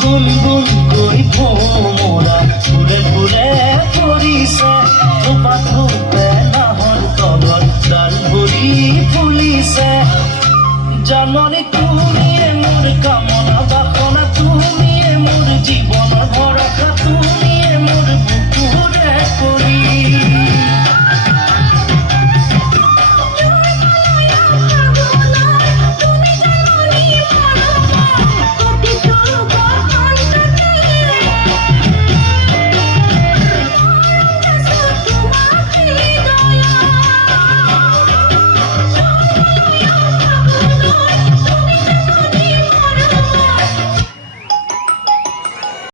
গুনগুনকৈ ভোমৰা ফুলে ফুলে পৰিছে থোপা থোপে নাহৰ তলত ডাল ভৰি ফুলিছে জাননী তুমিয়ে মোৰ কামনা বাসনা তুমিয়ে মোৰ জীৱনৰ ভৰসা তুমিয়ে মোৰ বুকুৰে কৰি